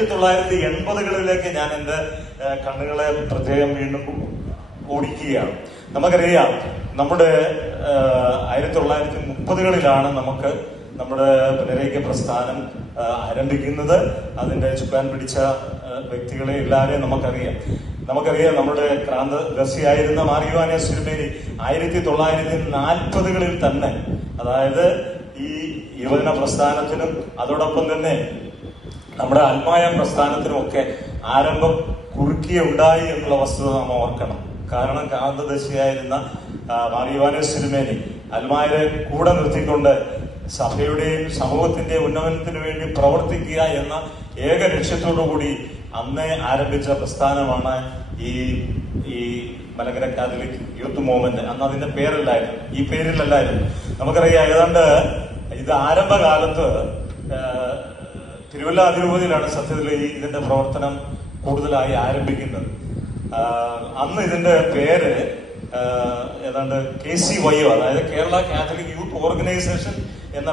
ആയിരത്തി തൊള്ളായിരത്തി എൺപതുകളിലേക്ക് ഞാൻ ഏഹ്, കണ്ണുകളെ പ്രത്യേകം വീണ്ടും ഓടിക്കുകയാണ്. നമുക്കറിയാം നമ്മുടെ ആയിരത്തി തൊള്ളായിരത്തി മുപ്പതുകളിലാണ് നമുക്ക് നമ്മുടെ പുനരേക്ക പ്രസ്ഥാനം ആരംഭിക്കുന്നത്. അതിന്റെ ചുക്കാൻ പിടിച്ച വ്യക്തികളെ എല്ലാവരെയും നമുക്കറിയാം. നമുക്കറിയാം നമ്മുടെ ക്രാന്തദർശിയായിരുന്ന മാറിയുവാനെ സുരുമേരി ആയിരത്തി തൊള്ളായിരത്തി നാൽപ്പതുകളിൽ തന്നെ അതായത് ഈ യുവജന പ്രസ്ഥാനത്തിനും അതോടൊപ്പം തന്നെ നമ്മുടെ ആത്മായ പ്രസ്ഥാനത്തിനുമൊക്കെ ആരംഭം കുറുക്കിയുണ്ടായി എന്നുള്ള വസ്തുത നാം ഓർക്കണം. കാരണം കാന്തദശയായിരുന്ന മാറിയുവാനെ സിനിമേനി അൽമായരെ കൂടെ നിർത്തിക്കൊണ്ട് സഭയുടെയും സമൂഹത്തിന്റെയും ഉന്നമനത്തിന് വേണ്ടി പ്രവർത്തിക്കുക എന്ന ഏക ലക്ഷ്യത്തോടു കൂടി അന്നേ ആരംഭിച്ച പ്രസ്ഥാനമാണ് ഈ ഈ മലങ്കര കാതലിക് യൂത്ത് മൂവ്മെന്റ്. അന്ന് അതിന്റെ പേരല്ലായിരുന്നു. ഈ പേരിലല്ലായിരുന്നു. നമുക്കറിയാം ഏതാണ്ട് ഇത് ആരംഭകാലത്ത് തിരുവല്ല അതിരൂപതയിലാണ് സത്യത്തിൽ ഈ ഇതിന്റെ പ്രവർത്തനം കൂടുതലായി ആരംഭിക്കുന്നത്. അന്ന് ഇതിന്റെ പേര് ഏതാണ്ട് കെ സി വൈ അതായത് കേരള കാത്തലിക് യൂത്ത് ഓർഗനൈസേഷൻ എന്ന